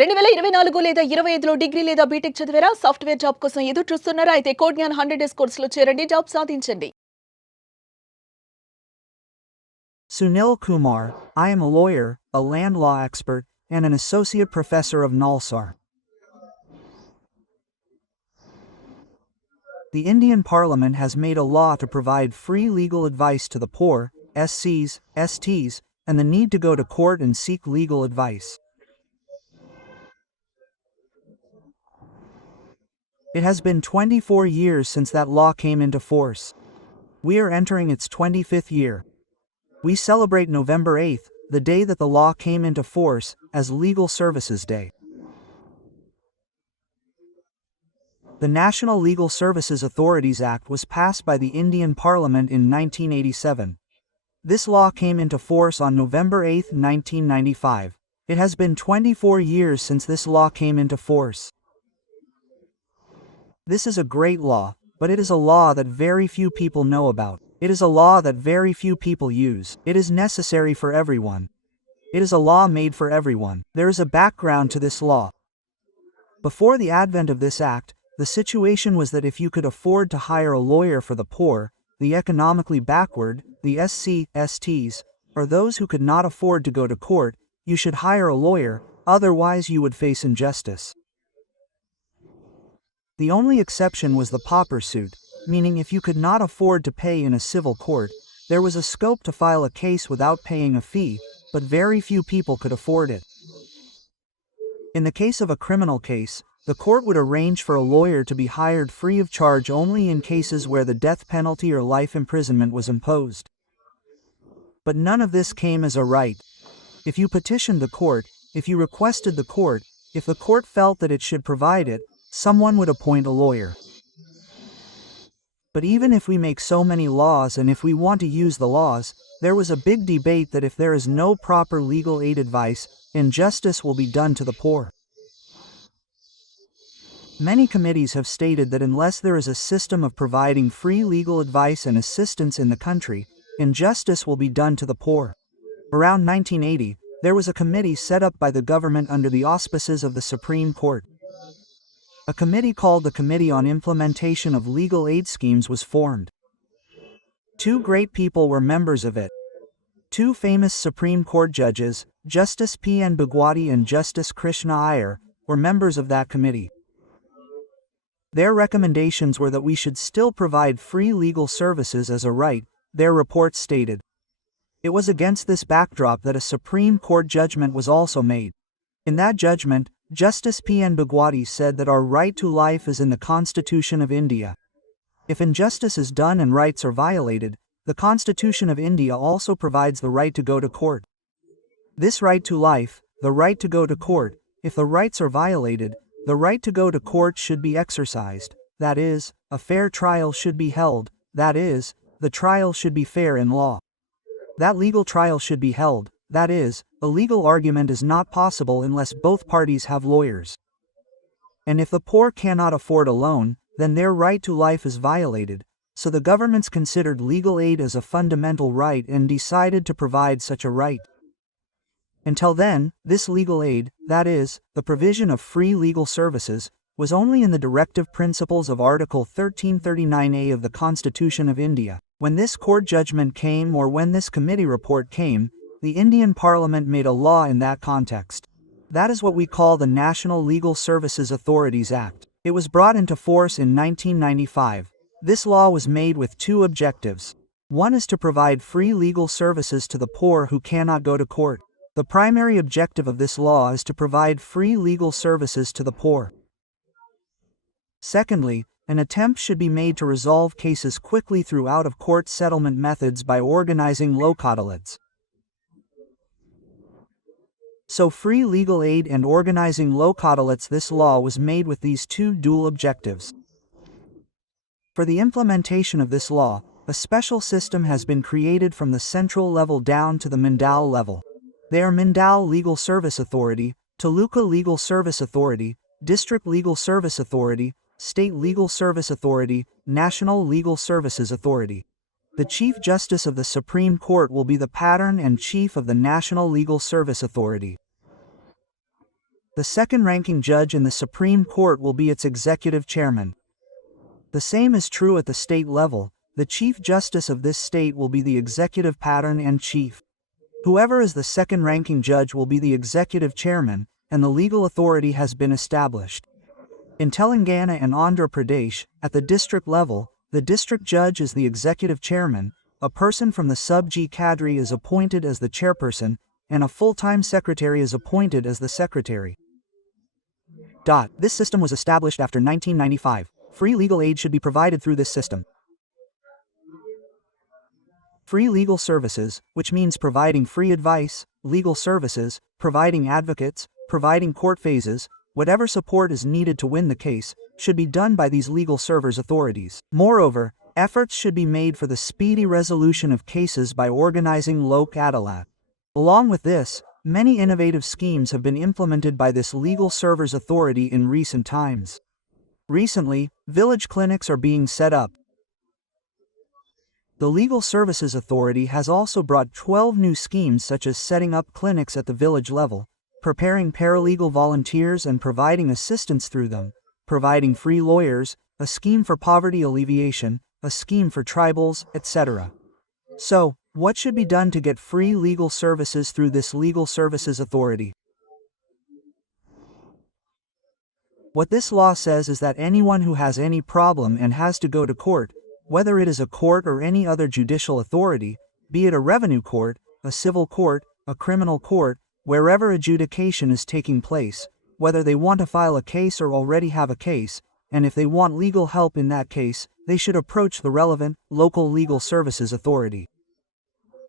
2024 లేదా 25లో డిగ్రీ లేదా బీటెక్ చదివారా? సాఫ్ట్‌వేర్ జాబ్ కోసం ఎదురు చూస్తున్నారా? అయితే కోడ్ జ్ఞాన్ 100 డేస్ కోర్సులో చేరండి. జాబ్ సాధించండి. Sunil Kumar, I am a lawyer, a land law expert, and an associate professor of Nalsar. The Indian Parliament has made a law to provide free legal advice to the poor, SCs, STs, and the need to go to court and seek legal advice. It has been 24 years since that law came into force. We are entering its 25th year. We celebrate November 8th, the day that the law came into force, as Legal Services Day. The National Legal Services Authorities Act was passed by the Indian Parliament in 1987. This law came into force on November 8, 1995. It has been 24 years since this law came into force. This is a great law, but it is a law that very few people know about. It is a law that very few people use. It is necessary for everyone. It is a law made for everyone. There is a background to this law. Before the advent of this act, the situation was that if you could afford to hire a lawyer for the poor, the economically backward, the SC, STs, or those who could not afford to go to court, you should hire a lawyer, otherwise you would face injustice. The only exception was the pauper suit, meaning if you could not afford to pay in a civil court, there was a scope to file a case without paying a fee, but very few people could afford it. In the case of a criminal case, the court would arrange for a lawyer to be hired free of charge only in cases where the death penalty or life imprisonment was imposed. But none of this came as a right. If you petitioned the court, if you requested the court, if the court felt that it should provide it, someone would appoint a lawyer. But even if we make so many laws and if we want to use the laws, there was a big debate that if there is no proper legal aid advice, injustice will be done to the poor. Many committees have stated that unless there is a system of providing free legal advice and assistance in the country, injustice will be done to the poor. Around 1980, there was a committee set up by the government under the auspices of the Supreme Court. A committee called the Committee on Implementation of Legal Aid Schemes was formed. Two great people were members of it. Two famous Supreme Court judges, Justice P. N. Bhagwati and Justice Krishna Iyer, were members of that committee. Their recommendations were that we should still provide free legal services as a right, their report stated. It was against this backdrop that a Supreme Court judgment was also made. In that judgment, Justice P. N. Bhagwati said that our right to life is in the Constitution of India. If injustice is done and rights are violated, the Constitution of India also provides the right to go to court. This right to life, the right to go to court, if the rights are violated, the right to go to court should be exercised, that is, a fair trial should be held, that is, the trial should be fair in law. That legal trial should be held, that is, a legal argument is not possible unless both parties have lawyers. And if the poor cannot afford a loan, then their right to life is violated, so the governments considered legal aid as a fundamental right and decided to provide such a right. Until then, this legal aid, that is, the provision of free legal services, was only in the directive principles of Article 1339A of the Constitution of India. When this court judgment came or when this committee report came, the Indian Parliament made a law in that context. That is what we call the National Legal Services Authorities Act. It was brought into force in 1995. This law was made with two objectives. One is to provide free legal services to the poor who cannot go to court. The primary objective of this law is to provide free legal services to the poor. Secondly, an attempt should be made to resolve cases quickly through out-of-court settlement methods by organizing lokatalats. So free legal aid and organizing lokatalats, this law was made with these two dual objectives. For the implementation of this law, a special system has been created from the central level down to the Mandal level. They are Mandal Legal Service Authority, Taluka Legal Service Authority, District Legal Service Authority, State Legal Service Authority, National Legal Services Authority. The Chief Justice of the Supreme Court will be the pattern and chief of the National Legal Service Authority. The second-ranking judge in the Supreme Court will be its executive chairman. The same is true at the state level. The Chief Justice of this state will be the executive pattern and chief. Whoever is the second-ranking judge will be the executive chairman, and the legal authority has been established. In Telangana and Andhra Pradesh, at the district level, the district judge is the executive chairman, a person from the sub-G cadre is appointed as the chairperson, and a full-time secretary is appointed as the secretary. This system was established after 1995. Free legal aid should be provided through this system. Free legal services, which means providing free advice, legal services, providing advocates, providing court phases, whatever support is needed to win the case, should be done by these legal service authorities. Moreover, efforts should be made for the speedy resolution of cases by organizing Lok Adalat. Along with this, many innovative schemes have been implemented by this legal service authority in recent times. Recently, village clinics are being set up. The Legal Services Authority has also brought 12 new schemes such as setting up clinics at the village level, preparing paralegal volunteers and providing assistance through them, providing free lawyers, a scheme for poverty alleviation, a scheme for tribals, etc. So, what should be done to get free legal services through this Legal Services Authority? What this law says is that anyone who has any problem and has to go to court, whether it is a court or any other judicial authority, be it a revenue court, a civil court, a criminal court, wherever adjudication is taking place, whether they want to file a case or already have a case, and if they want legal help in that case, they should approach the relevant, local legal services authority.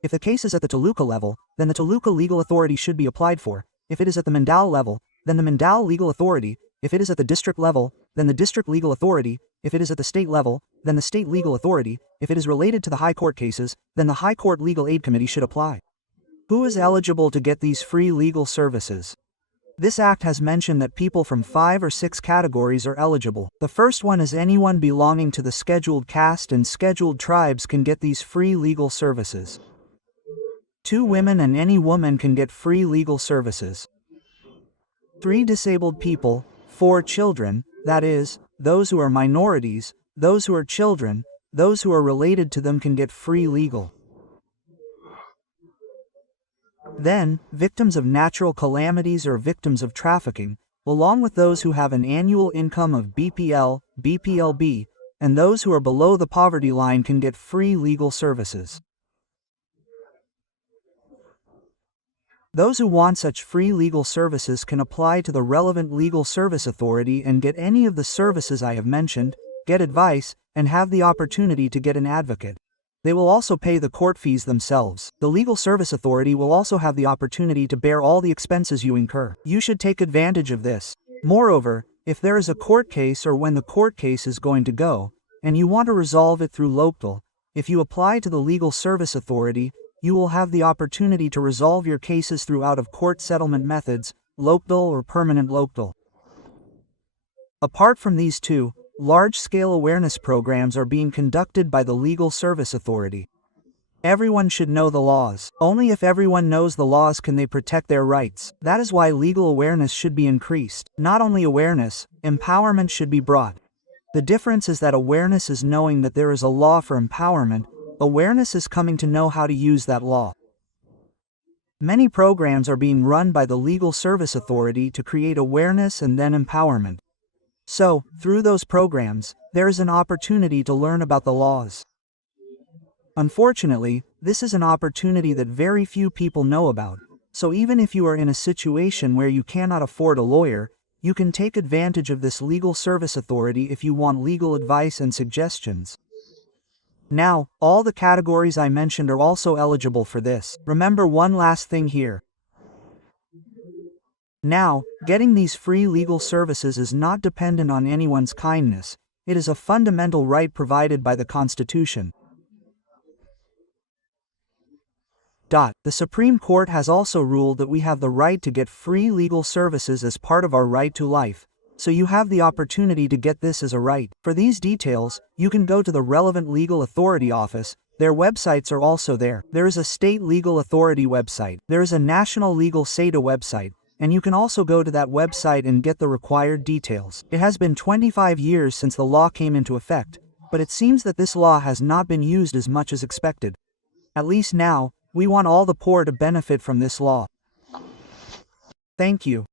If the case is at the Taluka level, then the Taluka legal authority should be applied for. If it is at the Mandal level, then the Mandal legal authority. If it is at the district level, then the district legal authority. If it is at the state level, then the state legal authority. If it is related to the high court cases, then the High Court Legal Aid Committee should apply. Who is eligible to get these free legal services? This act has mentioned that people from 5 or 6 categories are eligible. The first one is anyone belonging to the scheduled caste and scheduled tribes can get these free legal services. 2 women and any woman can get free legal services. 3 disabled people, 4 children, that is, those who are minorities, those who are children, those who are related to them can get free legal. Then, victims of natural calamities or victims of trafficking, along with those who have an annual income of BPL, BPLB, and those who are below the poverty line can get free legal services. Those who want such free legal services can apply to the relevant legal service authority and get any of the services I have mentioned, get advice, and have the opportunity to get an advocate. They will also pay the court fees themselves. The Legal Service Authority will also have the opportunity to bear all the expenses you incur. You should take advantage of this. Moreover, if there is a court case or when the court case is going to go, and you want to resolve it through Lokdal, if you apply to the Legal Service Authority, you will have the opportunity to resolve your cases through out-of-court settlement methods, Lokdal or permanent Lokdal. Apart from these two, large-scale awareness programs are being conducted by the Legal Service Authority. Everyone should know the laws. Only if everyone knows the laws can they protect their rights. That is why legal awareness should be increased. Not only awareness, empowerment should be brought. The difference is that awareness is knowing that there is a law for empowerment. Awareness is coming to know how to use that law. Many programs are being run by the Legal Service Authority to create awareness and then empowerment. So, through those programs, there is an opportunity to learn about the laws. Unfortunately, this is an opportunity that very few people know about, so even if you are in a situation where you cannot afford a lawyer, you can take advantage of this Legal Service Authority if you want legal advice and suggestions. Now, all the categories I mentioned are also eligible for this. Remember one last thing here. Now, getting these free legal services is not dependent on anyone's kindness. It is a fundamental right provided by the Constitution. The Supreme Court has also ruled that we have the right to get free legal services as part of our right to life, so you have the opportunity to get this as a right. For these details, you can go to the relevant legal authority office. Their websites are also there. There is a state legal authority website. There is a national legal SEDA website. and you can also go to that website and get the required details. It has been 25 years since the law came into effect, but it seems that this law has not been used as much as expected. At least now, we want all the poor to benefit from this law. Thank you.